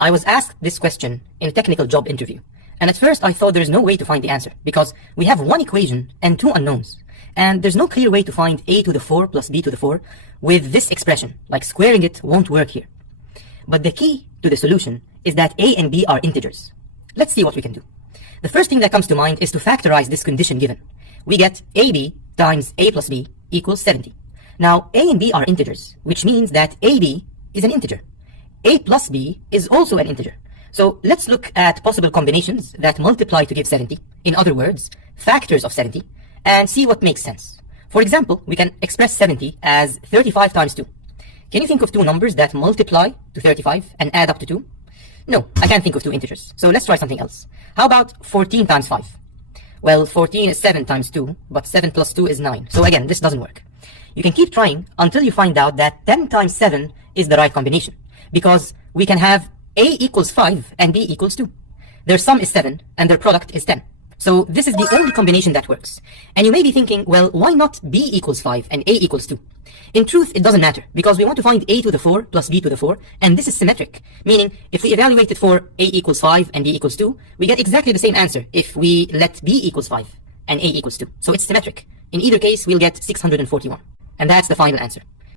I was asked this question in a technical job interview, and at first I thought there's no way to find the answer because we have one equation and two unknowns, and there's no clear way to find a to the 4 plus b to the 4 with this expression, like squaring it won't work here. But the key to the solution is that a and b are integers. Let's see what we can do. The first thing that comes to mind is to factorize this condition given. We get ab times a plus b equals 70. Now a and b are integers, which means that ab is an integer. A plus b is also an integer. So let's look at possible combinations that multiply to give 70, in other words, factors of 70, and see what makes sense. For example, we can express 70 as 35 times 2. Can you think of two numbers that multiply to 35 and add up to 2? No, I can't think of two integers. So let's try something else. How about 14 times 5? Well, 14 is 7 times 2, but 7 plus 2 is 9. So again, this doesn't work. You can keep trying until you find out that 10 times 7 is the right combination, because we can have a equals 5 and b equals 2. Their sum is 7 and their product is 10. So this is the only combination that works. And you may be thinking, well, why not b equals 5 and a equals 2? In truth, it doesn't matter, because we want to find a to the 4 plus b to the 4, and this is symmetric, meaning if we evaluate it for a equals 5 and b equals 2, we get exactly the same answer if we let b equals 5 and a equals 2. So it's symmetric. In either case, we'll get 641. And that's the final answer.